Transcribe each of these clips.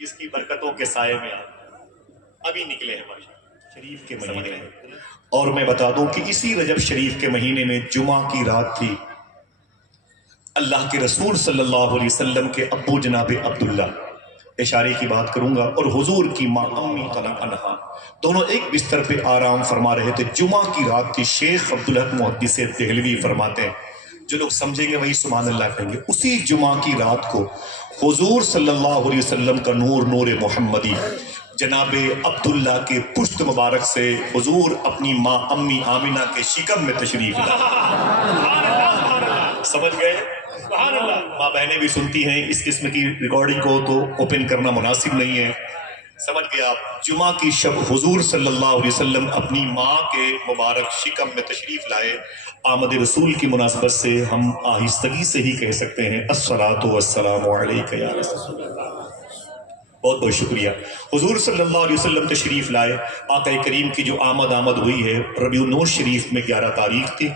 جس کی برکتوں کے سائے میں ابھی نکلے ہیں ماشاء شریف کے مہینے میں. اور میں بتا دوں کہ اسی رجب شریف کے مہینے میں جمعہ کی رات تھی. اللہ کے رسول صلی اللہ علیہ وسلم کے ابو جناب عبداللہ، اشارے کی بات کروں گا، اور حضور کی ماں امی طلق عنہا دونوں ایک بستر پہ آرام فرما رہے تھے. جمعہ کی رات تھی. شیخ عبدالحق محدث دہلوی فرماتے ہیں، جو لوگ سمجھیں گے وہی سبحان اللہ کہیں گے، اسی جمعہ کی رات کو حضور صلی اللہ علیہ وسلم کا نور، نور محمدی جناب عبداللہ کے پشت مبارک سے حضور اپنی ماں امی آمنہ کے شکم میں تشریف لائے. سمجھ گئے؟ ماں بہنیں بھی سنتی ہیں اس قسم کی ریکارڈنگ کو تو اوپن کرنا مناسب نہیں ہے. سمجھ گئے آپ؟ جمعہ کی شب حضور صلی اللہ علیہ وسلم اپنی ماں کے مبارک شکم میں تشریف لائے. آمد رسول کی مناسبت سے ہم آہستگی سے ہی کہہ سکتے ہیں الصلاۃ والسلام علیک یا رسول اللہ. بہت بہت شکریہ. حضور صلی اللہ علیہ وسلم تشریف لائے. آقا کریم کی جو آمد ہوئی ہے ربیع النور شریف میں 11 تاریخ تھی.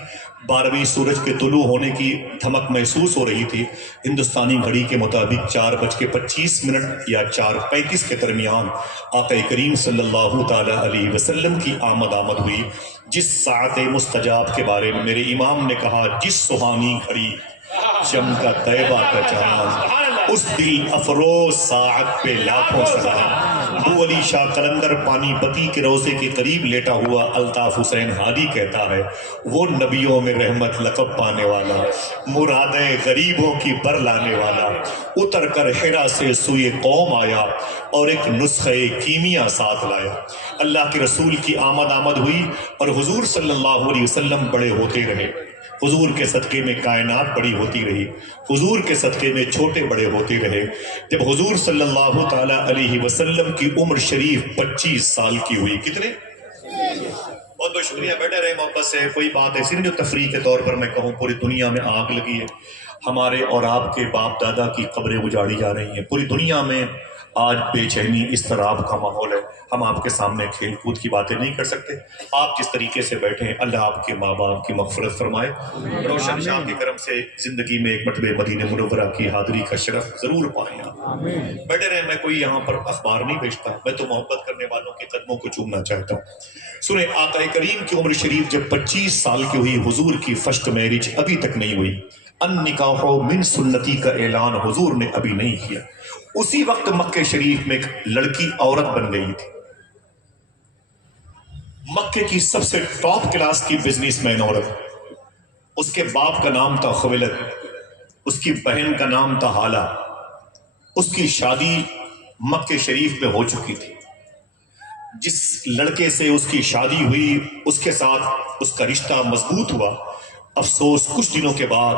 12ویں سورج کے طلوع ہونے کی دھمک محسوس ہو رہی تھی. ہندوستانی گھڑی کے مطابق 4:25 یا 4:35 کے درمیان آقا کریم صلی اللہ تعالی علیہ وسلم کی آمد ہوئی. جس ساعت مستجاب کے بارے میں میرے امام نے کہا، جس سہانی گھڑی چمکا طیبہ کا چاند، اس دل افروز ساعت پہ لاکھوں سلام. ابو علی شاہ قلندر پانی پتی کے روزے کے قریب لیٹا ہوا الطاف حسین ہادی کہتا ہے، وہ نبیوں میں رحمت لقب پانے والا، مرادیں غریبوں کی بر لانے والا، اتر کر حرا سے سوئے قوم آیا اور ایک نسخہ کیمیا ساتھ لایا. اللہ کے رسول کی آمد ہوئی اور حضور صلی اللہ علیہ وسلم بڑے ہوتے رہے. حضور کے صدقے میں کائنات بڑی ہوتی رہی. حضور کے صدقے میں چھوٹے بڑے ہوتے رہے. جب حضور صلی اللہ تعالی علیہ وسلم کی عمر شریف 25 سال کی ہوئی. کتنے؟ بہت بہت شکریہ. بیٹھے رہے محبت سے. کوئی بات ایسی نہیں جو تفریح کے طور پر میں کہوں پوری دنیا میں آگ لگی ہے. ہمارے اور آپ کے باپ دادا کی قبریں اجاڑی جا رہی ہیں. پوری دنیا میں آج بے چینی اضطراب کا ماحول ہے. ہم آپ کے سامنے کھیل کود کی باتیں نہیں کر سکتے. آپ جس طریقے سے بیٹھے ہیں اللہ آپ کے ماں باپ کی مغفرت فرمائے. روشن شاہ کے کرم سے زندگی میں ایک مرتبہ مدینہ منورہ کی حاضری کا شرف ضرور پائیں. بیٹھے رہے. میں کوئی یہاں پر اخبار نہیں بیچتا، میں تو محبت کرنے والوں کے قدموں کو چومنا چاہتا ہوں. سنیں، آقا کریم کی عمر شریف جب 25 سال کی ہوئی، حضور کی فرسٹ میرج ابھی تک نہیں ہوئی. ان نکاح من سنتی کا اعلان حضور نے ابھی نہیں کیا. اسی وقت مکہ شریف میں ایک لڑکی عورت بن گئی تھی. مکے کی سب سے ٹاپ کلاس کی بزنس مین عورت. اس کے باپ کا نام تھا خویلد، اس کی بہن کا نام تھا ہالہ. اس کی شادی مکہ شریف میں ہو چکی تھی. جس لڑکے سے اس کی شادی ہوئی اس کے ساتھ اس کا رشتہ مضبوط ہوا. افسوس کچھ دنوں کے بعد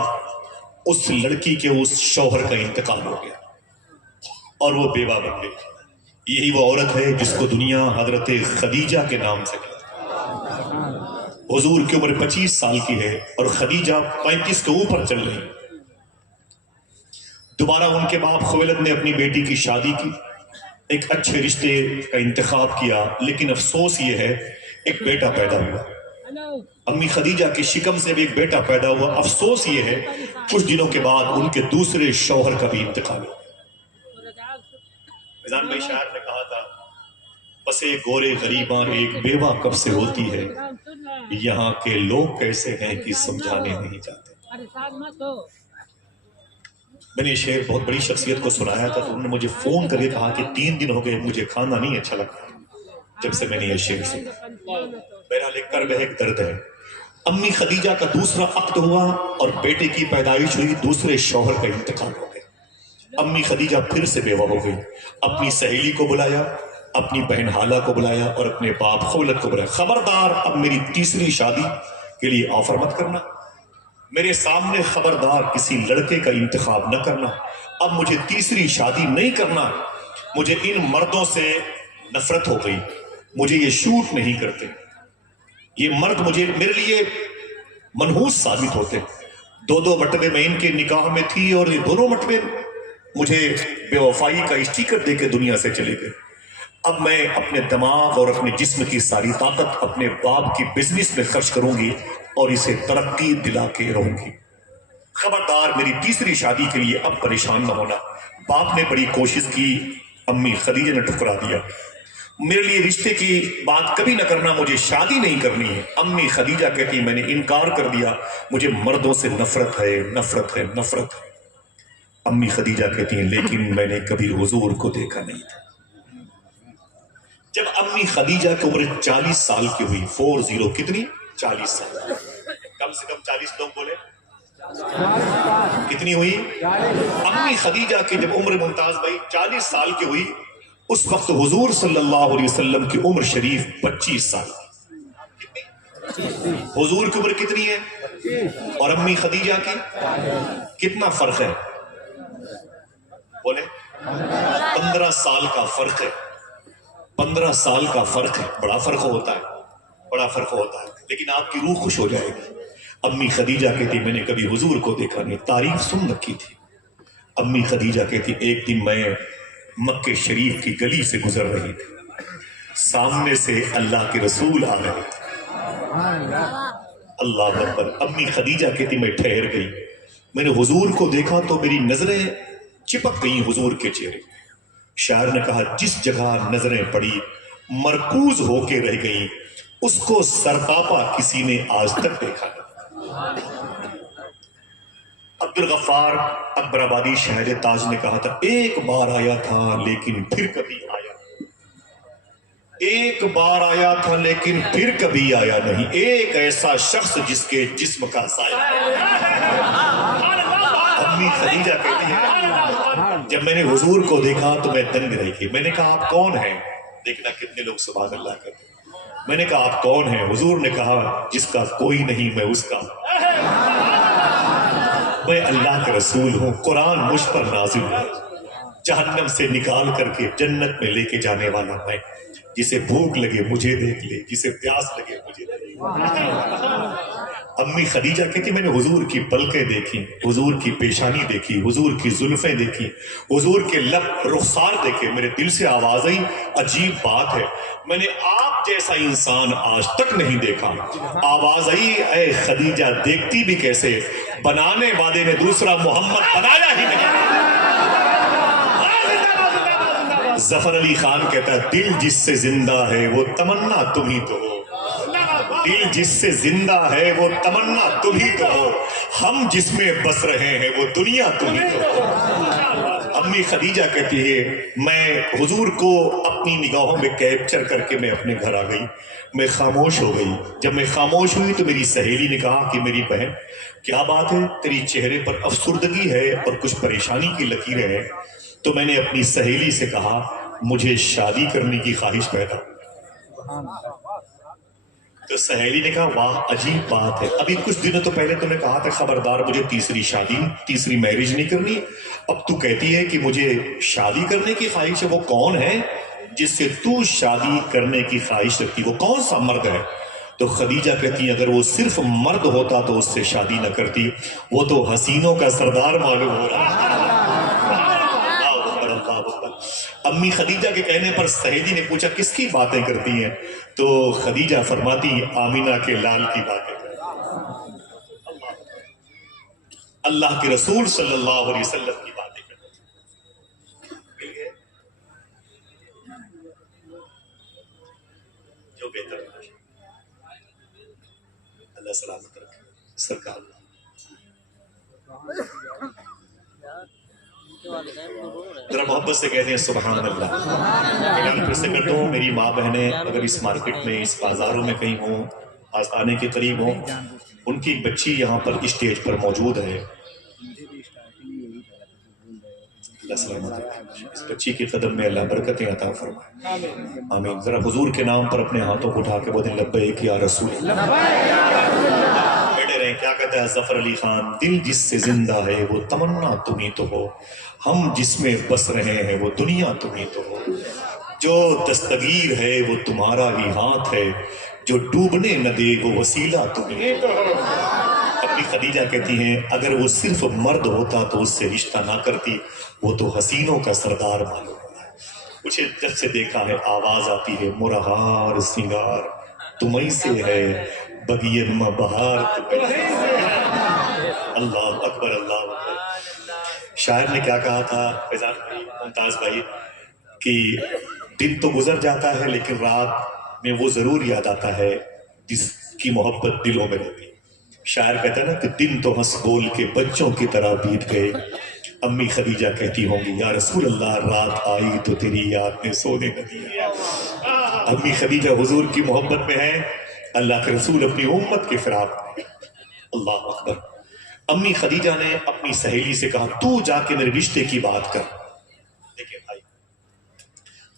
اس لڑکی کے اس شوہر کا انتقال ہو گیا اور وہ بیوہ بن گئی. یہی وہ عورت ہے جس کو دنیا حضرت خدیجہ کے نام سے کہتی ہے. حضور کی عمر 25 سال کی ہے اور خدیجہ 35 کے اوپر چل رہی. دوبارہ ان کے باپ خویلد نے اپنی بیٹی کی شادی کی، ایک اچھے رشتے کا انتخاب کیا، لیکن افسوس یہ ہے ایک بیٹا پیدا ہوا. امی خدیجہ کی شکم سے بھی ایک بیٹا پیدا ہوا. افسوس یہ ہے کچھ دنوں کے بعد ان کے دوسرے شوہر کا بھی انتقال ہوا. میزان بھائی شاعر نے کہا تھا، پسے گورے غریباں ایک بیوہ کب سے ہوتی ہے، یہاں کے لوگ کیسے ہیں کہ سمجھانے نہیں جاتے. میں نے یہ شعر بہت بڑی شخصیت کو سنایا تھا تو انہوں نے مجھے فون کر کے کہا کہ 3 دن ہو گئے مجھے کھانا نہیں اچھا لگتا جب سے میں نے یہ شعر سنا. بہرحال ایک کرب ہے، ایک درد ہے. امی خدیجہ کا دوسرا عقد ہوا اور بیٹے کی پیدائش ہوئی، دوسرے شوہر کا انتقال ہو گیا. امی خدیجہ پھر سے بیوہ ہو گئی. اپنی سہیلی کو بلایا، اپنی بہن حالہ کو بلایا اور اپنے باپ خویلد کو بلایا. خبردار اب میری تیسری شادی کے لیے آفر مت کرنا، میرے سامنے خبردار کسی لڑکے کا انتخاب نہ کرنا. اب مجھے تیسری شادی نہیں کرنا. مجھے ان مردوں سے نفرت ہو گئی، مجھے یہ شوٹ نہیں کرتے. یہ مرد میرے لیے منحوس ثابت ہوتے. 2 مرتبے میں ان کے نکاح میں تھی اور یہ دونوں مرتبے مجھے بے وفائی کا اسٹیکر دے کے دنیا سے چلے گئے. اب میں اپنے دماغ اور اپنے جسم کی ساری طاقت اپنے باپ کی بزنس میں خرچ کروں گی اور اسے ترقی دلا کے رہوں گی. خبردار میری تیسری شادی کے لیے اب پریشان نہ ہونا. باپ نے بڑی کوشش کی امی خدیجہ نے ٹھکرا دیا، میرے لیے رشتے کی بات کبھی نہ کرنا، مجھے شادی نہیں کرنی ہے۔ امی خدیجہ کہتی میں نے انکار کر دیا، مجھے مردوں سے نفرت ہے، نفرت ہے، نفرت ہے۔ امی خدیجہ کہتی ہیں لیکن میں نے کبھی حضور کو دیکھا نہیں تھا۔ جب امی خدیجہ کی عمر 40 سال کی ہوئی، 40 کتنی؟ 40 سال، کم سے کم 40 لوگ بولے کتنی ہوئی؟ امی خدیجہ کی جب عمر ممتاز بھائی 40 سال کی ہوئی، اس وقت حضور صلی اللہ علیہ وسلم کی عمر شریف 25 سال۔ حضور کی عمر کتنی ہے اور امی خدیجہ کی کتنا فرق ہے؟ بولے 15 سال کا فرق ہے، 15 سال کا فرق ہے، بڑا فرق ہوتا ہے، بڑا فرق ہوتا ہے، لیکن آپ کی روح خوش ہو جائے گی۔ امی خدیجہ کہتی میں نے کبھی حضور کو دیکھا نہیں، تعریف سن رکھی تھی۔ امی خدیجہ کہتی ایک دن میں مکہ شریف کی گلی سے گزر رہی تھی، سامنے سے اللہ کے رسول آ رہے تھے، اللہ اکبر۔ امی خدیجہ کہتی میں ٹھہر گئی، میں نے حضور کو دیکھا تو میری نظریں چپک گئی حضور کے چہرے۔ شاعر نے کہا جس جگہ نظریں پڑی مرکوز ہو کے رہ گئیں، اس کو سرپاپا کسی نے آج تک دیکھا نہیں۔ عبدالغفار اکبر آبادی شاعر تاج نے کہا تھا ایک بار آیا تھا لیکن پھر کبھی آیا، ایک بار آیا تھا لیکن پھر کبھی آیا نہیں، ایک ایسا شخص جس کے جسم کا سایہ۔ امی خدیجہ کہتی ہے جب میں نے حضور کو دیکھا تو میں دنگ رہ گئی، میں نے کہا آپ کون ہیں؟ دیکھنا کتنے لوگ سبحان اللہ کہتے ہیں۔ میں نے کہا آپ کون ہیں؟ حضور نے کہا جس کا کوئی نہیں میں اس کا، میں اللہ کا رسول ہوں، قرآن مجھ پر نازل ہے، جہنم سے نکال کر کے جنت میں لے کے جانے والا میں، جسے بھوک لگے مجھے دیکھ لے، جسے پیاس لگے مجھے دیکھ لے۔ امی خدیجہ کہتی میں نے حضور کی پلکیں دیکھی، حضور کی پیشانی دیکھی، حضور کی زلفیں دیکھی، حضور کے لب رخسار دیکھے، میرے دل سے آواز آئی عجیب بات ہے، میں نے آپ جیسا انسان آج تک نہیں دیکھا۔ آواز آئی اے خدیجہ دیکھتی بھی کیسے، بنانے والے نے دوسرا محمد بنایا ہی نہیں۔ ظفر علی خان کہتا ہے دل جس سے زندہ ہے وہ تمنا تم ہی تو ہو، دل جس سے زندہ ہے وہ تمنا تم ہی تو ہو، ہم جس میں بس رہے ہیں وہ دنیا تم ہی تو ہو۔ امی خدیجہ کہتی ہے میں حضور کو اپنی نگاہوں میں کیپچر کر کے میں اپنے گھر آ گئی، میں خاموش ہو گئی۔ جب میں خاموش ہوئی تو میری سہیلی نے کہا کہ میری بہن کیا بات ہے، تیری چہرے پر افسردگی ہے اور کچھ پریشانی کی لکیریں ہیں۔ تو میں نے اپنی سہیلی سے کہا مجھے شادی کرنے کی خواہش پیدا، تو سہیلی نے کہا واہ عجیب بات ہے، ابھی کچھ دنوں تو پہلے تم نے کہا تھا خبردار مجھے تیسری میرج نہیں کرنی، اب تو کہتی ہے کہ مجھے شادی کرنے کی خواہش ہے، وہ کون ہے جس سے تو شادی کرنے کی خواہش رکھتی، وہ کون سا مرد ہے؟ تو خدیجہ کہتی اگر وہ صرف مرد ہوتا تو اس سے شادی نہ کرتی، وہ تو حسینوں کا سردار معلوم ہو رہا ہے۔ امی خدیجہ کے کہنے پر سہیلی نے پوچھا کس کی باتیں کرتی ہیں؟ تو خدیجہ فرماتی آمینہ کے لال کی باتیں کرتی، اللہ کے رسول صلی اللہ علیہ وسلم کی باتیں کرتی، جو بہتر ہے اللہ سلامت رکھے سرکار۔ ذرا محبت سے کہتے ہیں سبحان اللہ۔ میں پھر سے کرتا ہوں میری ماں بہنیں اگر اس مارکیٹ میں اس بازاروں میں کہیں ہوں، آستانے کے قریب ہوں، ان کی بچی یہاں پر اسٹیج پر موجود ہے، اللہ سلامت رکھے، اس بچی کے قدم میں اللہ برکتیں عطا فرمائے، آمین۔ ذرا حضور کے نام پر اپنے ہاتھوں کو اٹھا کے بولیں لبیک یا رسول اللہ۔ بیٹھے رہیں، کیا کہتا ہے ظفر علی خان دل جس سے زندہ ہے وہ تمنا تم ہی تو ہو، ہم جس میں بس رہے ہیں وہ دنیا تم ہی تو ہو، جو دستگیر ہے وہ تمہارا ہی ہاتھ ہے، جو ڈوبنے نہ دے وہ وسیلہ تم ہی تو ہو۔ اپنی خدیجہ کہتی ہیں اگر وہ صرف مرد ہوتا تو اس سے رشتہ نہ کرتی، وہ تو حسینوں کا سردار معلوم ہوتا ہے۔ مجھے جب سے دیکھا ہے آواز آتی ہے مرہار سنگار تمہیں سے ہے، بگین میں بہار تمہیں سے ہے۔ اللہ اکبر اللہ اکبر۔ شاعر نے کیا کہا تھا فیضان بھائی، ممتاز بھائی، کہ دن تو گزر جاتا ہے لیکن رات میں وہ ضرور یاد آتا ہے جس کی محبت دلوں میں رہتی ہے۔ شاعر کہتا ہے نا کہ دن تو ہنس بول کے بچوں کی طرح بیت گئے، امی خدیجہ کہتی ہوں گی یا رسول اللہ رات آئی تو تیری یاد نے سونے نہ دیا۔ امی خدیجہ حضور کی محبت میں ہے، اللہ کے رسول اپنی امت کے فراق میں۔ اللہ اکبر۔ امی خدیجہ نے اپنی سہیلی سے کہا تو جا کے میرے رشتے کی بات کر، دیکھیں بھائی،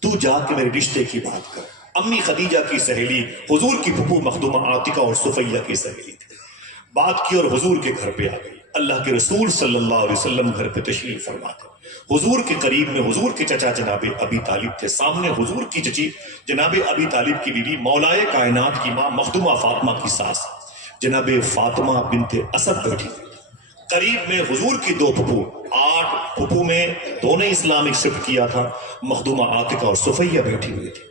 تو جا کے میرے رشتے کی بات کر۔ امی خدیجہ کی سہیلی حضور کی پھپھو مخدومہ عاتقہ اور صفیہ کی سہیلی تھی، بات کی اور حضور کے گھر پہ آ گئی۔ اللہ کے رسول صلی اللہ علیہ وسلم گھر پہ تشریف فرما تھے۔ حضور کے قریب میں حضور کے چچا جناب ابی طالب تھے، سامنے حضور کی چچی جناب ابی طالب کی بیوی مولائے کائنات کی ماں مخدومہ فاطمہ کی ساس جناب فاطمہ بنت اسد بیٹھی تھی۔ قریب میں حضور کی دو پھپھو، 8 پھپھو میں 2 نے اسلام ایکسپٹ کیا تھا، مخدومہ عاتقہ اور صفیہ بیٹھی ہوئی تھی۔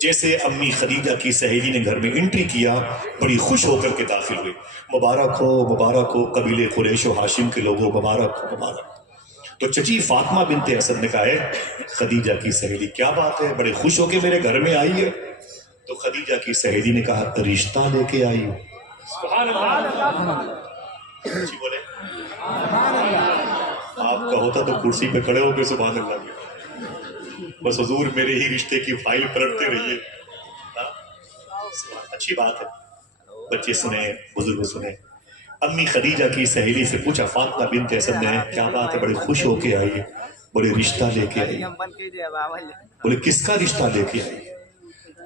جیسے امی خدیجہ کی سہیلی نے گھر میں انٹری کیا، بڑی خوش ہو کر کے داخل ہوئی، مبارک ہو قبیلے قریش و ہاشم کے لوگوں، مبارک ہو مبارک ہو۔ تو چچی فاطمہ بنت اسد نے کہا ہے خدیجہ کی سہیلی کیا بات ہے، بڑے خوش ہو کے میرے گھر میں آئی ہے؟ تو خدیجہ کی سہیلی نے کہا رشتہ لے کے آئی ہوں۔ سبحان اللہ۔ جی بولے آپ کا ہوتا تو کرسی پہ کھڑے ہو کے سبحان اللہ کے بس حضور میرے ہی رشتے کی فائل پلٹتے رہیے۔ اچھی بات ہے، بچے سنیں، بزرگ سنیں۔ امی خدیجہ کی سہیلی سے پوچھا فاطمہ بنت اسد نے کیا بات ہے، بڑے خوش ہو کے آئی ہے، بڑے رشتہ لے کے آئی۔ بولے کس کا رشتہ لے کے آئی؟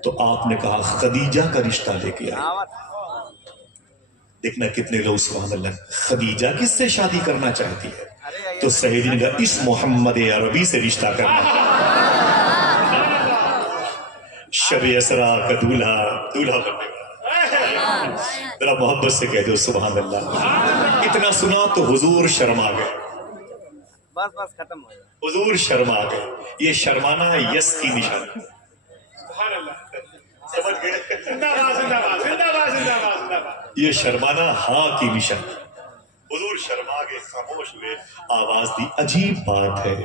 تو آپ نے کہا خدیجہ کا رشتہ لے کے آئی۔ دیکھنا کتنے لوگ سبحان اللہ، خدیجہ کس سے شادی کرنا چاہتی ہے؟ تو سہیلی نے کہا اس محمد عربی سے رشتہ کرنا۔ شب اسرا کا دولہا بننے والا، ذرا محبت سے کہہ دو سبحان اللہ۔ اتنا سنا تو حضور شرما گئے، بس ختم ہو گیا۔ حضور شرما گئے۔ یہ شرمانا ہے یس کی نشانی، سبحان اللہ، سمجھ گئے؟ زندہ باد زندہ باد زندہ باد زندہ باد۔ یہ شرمانا ہاں کی نشانی۔ حضور شرما گئے، خاموش ہوئے، آواز دی عجیب بات ہے،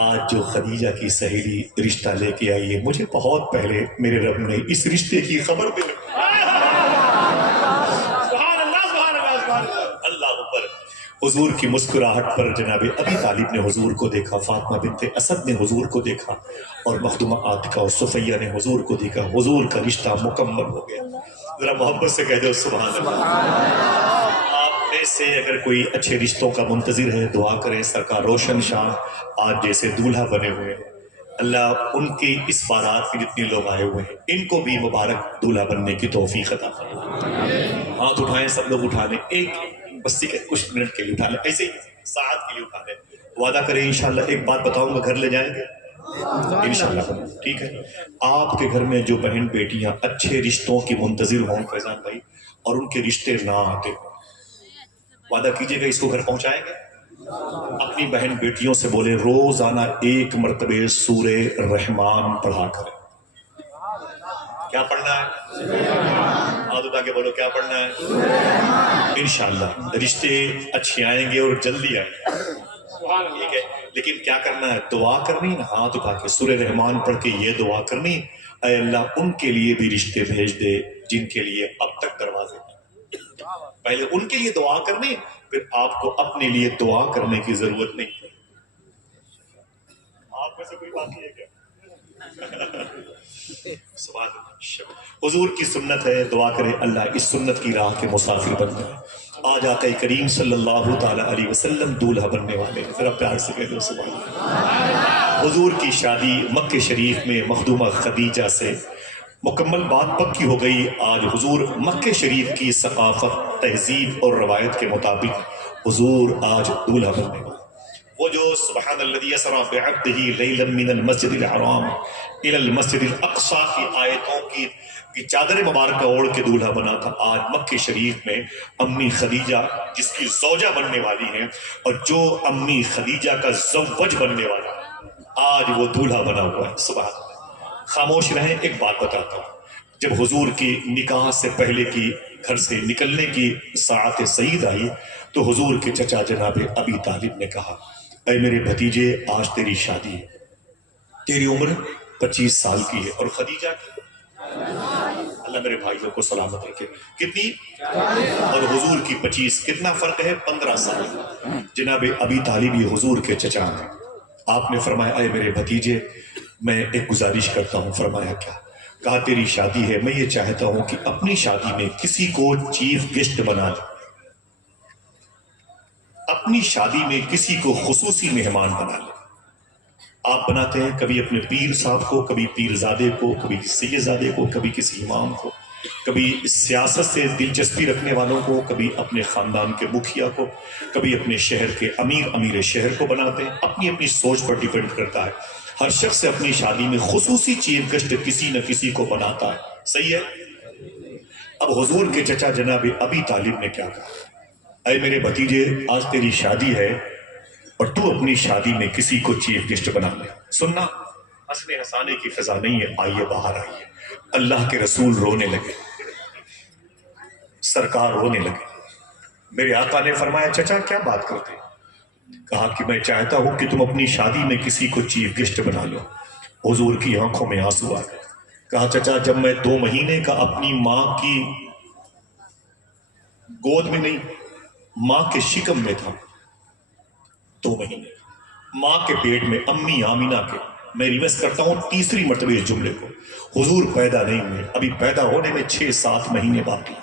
آج جو خدیجہ کی سہیلی رشتہ لے کے آئی ہے، مجھے بہت پہلے میرے رب نے اس رشتے کی خبر دی۔ اللہ اکبر۔ حضور کی مسکراہٹ پر جناب ابی طالب نے حضور کو دیکھا، فاطمہ بنت اسد نے حضور کو دیکھا، اور مخدومہ عاتقہ اور صفیہ نے حضور کو دیکھا۔ حضور کا رشتہ مکمل ہو گیا۔ ذرا محبت سے کہہ دو سبحان اللہ۔ آپ میں سے اگر کوئی اچھے رشتوں کا منتظر ہے دعا کریں، سرکار روشن شاہ آج جیسے دولہا بنے ہوئے ہیں، اللہ ان کی اس بارات میں جتنے لوگ آئے ہوئے ہیں ان کو بھی مبارک دولہا بننے کی توفیق عطا فرمائے۔ ہاتھ اٹھائیں، سب لوگ اٹھا لیں، ایک بس کے کچھ منٹ کے لیے اٹھا لیں، ایسے ہی ساعت کے لیے اٹھا لیں۔ وعدہ کریں انشاءاللہ ایک بات بتاؤں گا، گھر لے جائیں گے انشاءاللہ، ٹھیک ہے؟ آپ کے گھر میں جو بہن بیٹیاں اچھے رشتوں کی منتظر ہوں فیضان بھائی، اور ان کے رشتے نہ آتے، وعدہ کیجئے گا اس کو گھر پہنچائیں گے؟ اپنی بہن بیٹیوں سے بولے روزانہ 1 مرتبہ سورہ رحمان پڑھا کریں۔ کیا پڑھنا ہے؟ ہاتھ اٹھا کے بولو کیا پڑھنا ہے؟ انشاءاللہ رشتے اچھے آئیں گے اور جلدی آئیں گے، ٹھیک ہے؟ لیکن کیا کرنا ہے؟ دعا کرنی، ہاتھ اٹھا کے سورہ رحمان پڑھ کے یہ دعا کرنی، اے اللہ ان کے لیے بھی رشتے بھیج دے جن کے لیے اب تک دروازے نہیں۔ پہلے ان کے لیے دعا کرنی، پھر آپ کو اپنے لیے دعا کرنے کی ضرورت نہیں۔ آپ میں سے کوئی باقی ہے کیا؟ سبحان اللہ۔ حضور کی سنت ہے، دعا کرے اللہ اس سنت کی راہ کے مسافر بن جائے۔ آج آقا کریم صلی اللہ تعالی علیہ وسلم دولہا بننے والے ہیں، ذرا پیار سے کہہ دو سبحان اللہ۔ حضور کی شادی مکہ شریف میں مخدومہ خدیجہ سے مکمل بات پکی ہو گئی۔ آج حضور مکہ شریف کی ثقافت، تہذیب اور روایت کے مطابق حضور آج دولہا بننے والے۔ وہ جو سبحان الذی اسری بعبدہ لیلا من المسجد الحرام الی المسجد الاقصی کی آیتوں کی چادر مبارکہ اوڑھ کے دولہا بنا تھا، آج مکہ شریف میں امی خدیجہ جس کی زوجہ بننے والی ہیں، اور جو امی خدیجہ کا زوج بننے والا ہے، آج وہ دولہا بنا ہوا ہے۔ سبحان اللہ۔ خاموش رہیں، ایک بات بتاتا ہوں۔ جب حضور کی نکاح سے پہلے کی گھر سے نکلنے کی ساعت سعید آئی تو حضور کے چچا جناب ابی طالب نے کہا اے میرے بھتیجے آج تیری شادی ہے، تیری عمر 25 سال کی ہے اور خدیجہ کی اللہ میرے بھائیوں کو سلامت رکھے کتنی، اور حضور کی 25، کتنا فرق ہے؟ 15 سال۔ جناب ابی طالب یہ حضور کے چچا ہیں۔ آپ نے فرمایا اے میرے بھتیجے میں ایک گزارش کرتا ہوں۔ فرمایا کیا؟ کہا تیری شادی ہے، میں یہ چاہتا ہوں کہ اپنی شادی میں کسی کو چیف گیسٹ بنا لے، اپنی شادی میں کسی کو خصوصی مہمان بنا لے۔ آپ بناتے ہیں کبھی اپنے پیر صاحب کو، کبھی پیرزادے کو، کبھی سید زادے کو، کبھی کسی امام کو، کبھی سیاست سے دلچسپی رکھنے والوں کو، کبھی اپنے خاندان کے مکھیا کو، کبھی اپنے شہر کے امیر شہر کو بناتے ہیں۔ اپنی اپنی سوچ پر ڈیپینڈ کرتا ہے۔ ہر شخص اپنی شادی میں خصوصی چیف گیسٹ کسی نہ کسی کو بناتا ہے، صحیح ہے؟ اب حضور کے چچا جناب ابی طالب نے کیا کہا؟ اے میرے بھتیجے آج تیری شادی ہے اور تو اپنی شادی میں کسی کو چیف گیسٹ بنا لے۔ سننا، ہنسنے ہنسانے کی فضا نہیں ہے، آئیے باہر آئیے۔ اللہ کے رسول رونے لگے، سرکار رونے لگے۔ میرے آقا نے فرمایا چچا کیا بات کرتے؟ کہا کہ میں چاہتا ہوں کہ تم اپنی شادی میں کسی کو چیف گیسٹ بنا لو۔ حضور کی آنکھوں میں آنسو آ گئے۔ کہا چچا جب میں 2 مہینے کا اپنی ماں کی گود میں نہیں، ماں کے شکم میں تھا، 2 مہینے ماں کے پیٹ میں، امی آمینہ کے، میں ریورس کرتا ہوں تیسری مرتبہ اس جملے کو، حضور پیدا نہیں ہوئے، ابھی پیدا ہونے میں 6-7 مہینے باقی۔